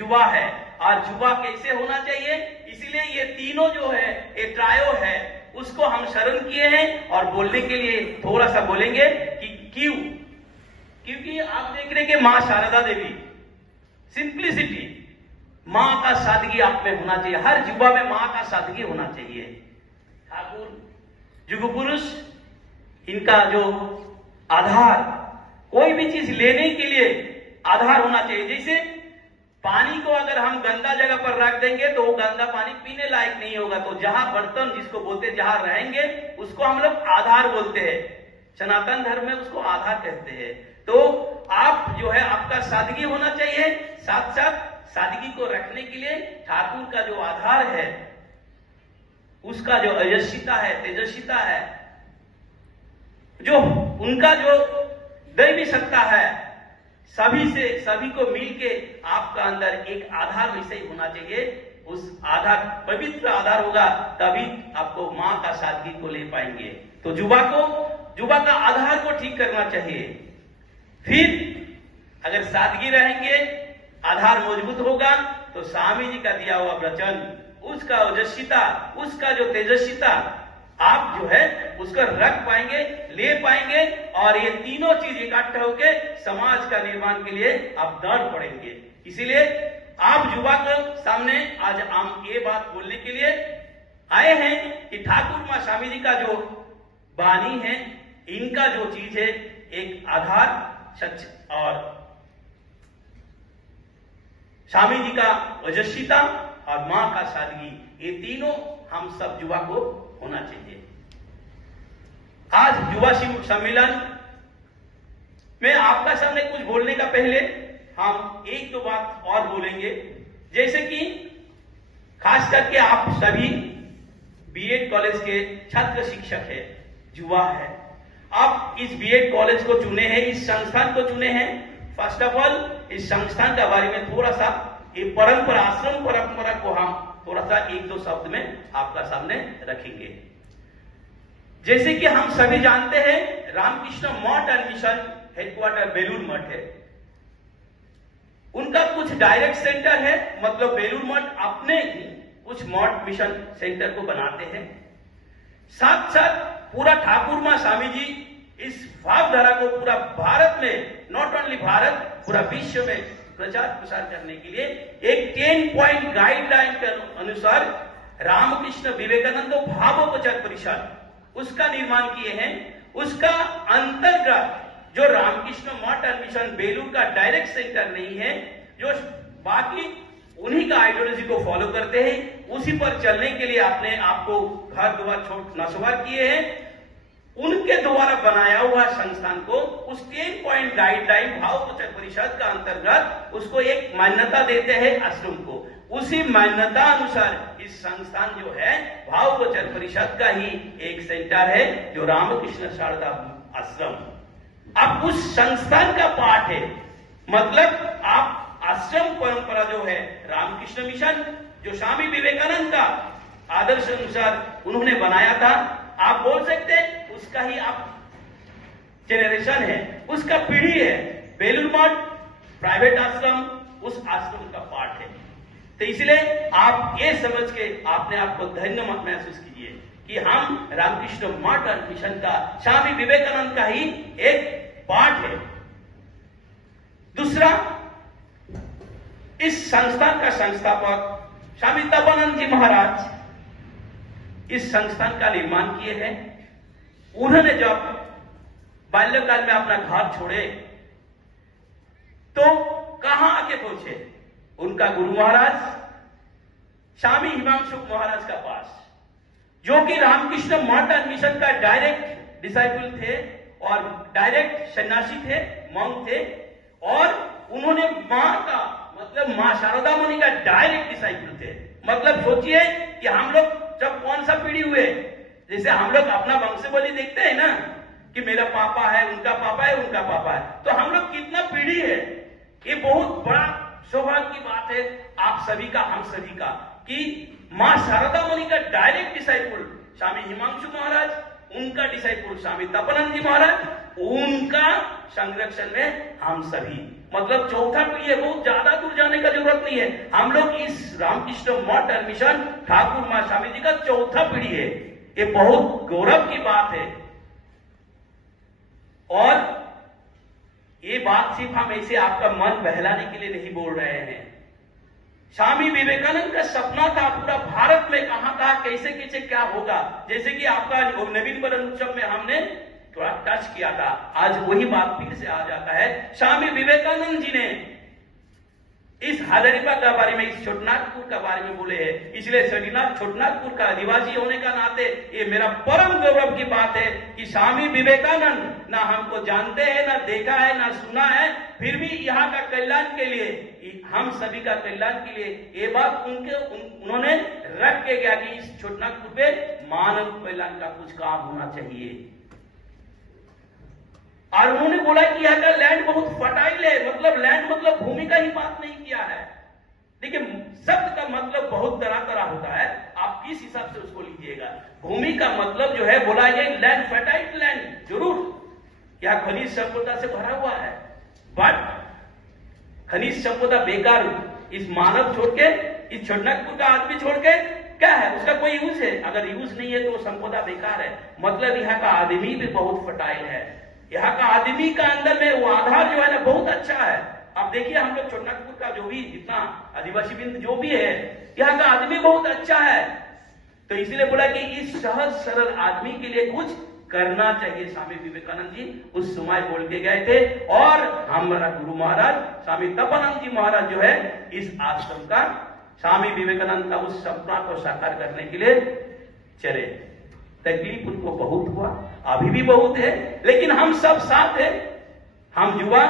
युवा है। और युवा कैसे होना चाहिए, इसीलिए ये तीनों जो है, ये ट्रायो है, उसको हम शरण किए हैं। और बोलने के लिए थोड़ा सा बोलेंगे कि क्यों, क्योंकि आप देख रहे कि मां शारदा देवी, सिंप्लिसिटी, मां का सादगी आप में होना चाहिए, हर युवा में मां का सादगी होना चाहिए। ठाकुर युग पुरुष, इनका जो आधार, कोई भी चीज लेने के लिए आधार होना चाहिए। जैसे पानी को अगर हम गंदा जगह पर रख देंगे तो वो गंदा पानी पीने लायक नहीं होगा। तो जहां बर्तन जिसको बोलते हैं, जहां रहेंगे उसको हम लोग आधार बोलते हैं, सनातन धर्म में उसको आधार कहते हैं। तो आप जो है, आपका सादगी होना चाहिए, साथ साथ सादगी को रखने के लिए ठाकुर का जो आधार है, उसका जो अजस्विता है, तेजस्विता है, जो उनका जो दैवी सत्ता है, सभी को मिलके आपका अंदर एक आधार विषय होना चाहिए। उस आधार, पवित्र आधार होगा, तभी आपको मां का सादगी को ले पाएंगे। तो युवा का आधार को ठीक करना चाहिए। फिर अगर सादगी रहेंगे, आधार मजबूत होगा, तो स्वामी जी का दिया हुआ वचन, उसका ओजस्विता, उसका जो तेजस्विता, आप जो है उसको रख पाएंगे, ले पाएंगे। और ये तीनों चीज इकट्ठा होकर समाज का निर्माण के लिए आप दौड़ पड़ेंगे। इसीलिए आप युवा को सामने आज हम ये बात बोलने के लिए आए हैं कि ठाकुर मां स्वामी जी का जो वाणी है, इनका जो चीज है, एक आधार, सच और स्वामी जी का ओजस्विता और मां का सादगी, ये तीनों हम सब युवा को होना चाहिए। आज युवा सम्मेलन में आपका सामने कुछ बोलने का पहले हम एक दो बात और बोलेंगे। जैसे कि खास करके आप सभी बीएड कॉलेज के छात्र शिक्षक है, युवा है, आप इस बीएड कॉलेज को चुने हैं, इस संस्थान को चुने हैं। फर्स्ट ऑफ ऑल इस संस्थान के बारे में थोड़ा सा, ये परंपरा, आश्रम परंपरा को हम थोड़ा सा एक दो शब्द में आपका सामने रखेंगे। जैसे कि हम सभी जानते हैं, रामकृष्ण मठ and mission headquarter Belur Math है। उनका कुछ डायरेक्ट सेंटर है, मतलब बेलूर मठ अपने ही कुछ मठ मिशन सेंटर को बनाते हैं। साथ साथ पूरा ठाकुर मां स्वामी जी इस भावधारा को पूरा भारत में, नॉट ओनली भारत, पूरा विश्व में प्रचार प्रसार करने के लिए एक 10 पॉइंट गाइडलाइन के अनुसार रामकृष्ण विवेकानंद भावोपचार परिषद, उसका निर्माण किए हैं। उसका अंतर्गत जो रामकृष्ण मठ एंड मिशन बेलूर का डायरेक्ट सेंटर नहीं है, जो बाकी उन्हीं का आइडियोलॉजी को फॉलो करते हैं, उसी पर चलने के लिए आपने आपको घर द्वार छोड़ नस्वार किए हैं, उनके द्वारा बनाया हुआ संस्थान को उस 10 पॉइंट गाइडलाइन भावोपचार परिषद का अंतर्गत उसको एक मान्यता देते हैं आश्रम को। उसी मान्यता अनुसार इस संस्थान जो है भावोपचार परिषद का ही एक सेंटर है, जो रामकृष्ण शारदा आश्रम। अब उस संस्थान का पार्ट है, मतलब आप आश्रम परंपरा जो है रामकृष्ण मिशन, जो स्वामी विवेकानंद का आदर्श अनुसार उन्होंने बनाया था, आप बोल सकते हैं उसका ही आप जेनरेशन है, उसका पीढ़ी है। बेलूर मठ प्राइवेट आश्रम उस आश्रम का पार्ट है। तो इसलिए आप ये समझ के आपने आपको धन्य महसूस कीजिए कि हम रामकृष्ण मठ और मिशन का, स्वामी विवेकानंद का ही एक पार्ट है। दूसरा, इस संस्थान का संस्थापक स्वामी तपानंद जी महाराज इस संस्थान का निर्माण किए हैं। उन्होंने जब बाल्यकाल में अपना घर छोड़े तो कहां आके पहुंचे? उनका गुरु महाराज स्वामी हिमांशु महाराज का पास, जो कि रामकृष्ण मठ एंड मिशन का डायरेक्ट डिसाइपल थे और डायरेक्ट सन्यासी थे, मंक थे, और उन्होंने मां का, मतलब मां शारदा मुनि का डायरेक्ट डिसाइपल थे। मतलब सोचिए कि हम लोग जब कौन सा पीढ़ी हुए, जैसे हम लोग अपना वंशावली देखते हैं ना कि मेरा पापा है, उनका पापा है, उनका पापा है, तो हम लोग कितना पीढ़ी है। ये बहुत बड़ा सौभाग्य की बात है आप सभी का, हम सभी का, कि मां शारदा मुनि का डायरेक्ट डिसाइपल स्वामी हिमांशु महाराज, उनका डिसाइपल स्वामी तपानंद जी महाराज, उनका संरक्षण में हम सभी, मतलब चौथा पीढ़ी है। बहुत ज्यादा दूर जाने का जरूरत भी है। हम लोग इस रामकृष्ण मठ और मिशन ठाकुर मां स्वामी जी का चौथा पीढ़ी है। ये बहुत गौरव की बात है। और ये बात सिर्फ हम ऐसे आपका मन बहलाने के लिए नहीं बोल रहे हैं। स्वामी विवेकानंद का सपना था पूरा भारत में कहां कहां कैसे कैसे क्या होगा। जैसे कि आपका नवीन वरण उत्सव में हमने थोड़ा टच किया था, आज वही बात फिर से आ जाता है। स्वामी विवेकानंद जी ने इस हजारीबाग के बारे में, इस छोटनागपुर के बारे में बोले हैं। इसलिए छोटनागपुर का आदिवासी होने का नाते ये मेरा परम गौरव की बात है कि स्वामी विवेकानंद ना हमको जानते हैं, ना देखा है, ना सुना है, फिर भी यहाँ का कल्याण के लिए, हम सभी का कल्याण के लिए ये बात उन्होंने रख के गया कि इस छोटनागपुर पे मानव कल्याण का कुछ काम होना चाहिए। और उन्होंने बोला कि यहाँ का लैंड बहुत फर्टाइल है, मतलब लैंड मतलब भूमि का ही बात नहीं किया है। देखिए शब्द का मतलब बहुत तरह तरह होता है, आप किस हिसाब से उसको लीजिएगा। भूमि का मतलब जो है बोला ये लैंड, फर्टाइल लैंड, जरूर यहाँ खनिज संपदा से भरा हुआ है, बट खनिज संपदा बेकार इस मानव छोड़ के, इस छोटनागपुर का आदमी छोड़ के क्या है, उसका कोई यूज है? अगर यूज नहीं है तो संपदा बेकार है। मतलब यहाँ का आदमी भी बहुत फर्टाइल है, यहाँ का आदमी का अंदर में वो आधार जो है ना बहुत अच्छा है। अब देखिए हम लोग छोटनागपुर का जो भी जितना आदिवासी बिंद जो भी है, यहाँ का आदमी बहुत अच्छा है। तो इसलिए बोला कि इस सहज सरल आदमी के लिए कुछ करना चाहिए। स्वामी विवेकानंद जी उस समय बोल के गए थे। और हमारा गुरु महाराज स्वामी तपानंद जी महाराज जो है इस आश्रम का, स्वामी विवेकानंद का उस सपना को साकार करने के लिए चले। तकलीफ उनको बहुत हुआ, अभी भी बहुत है, लेकिन हम सब साथ हैं। हम युवा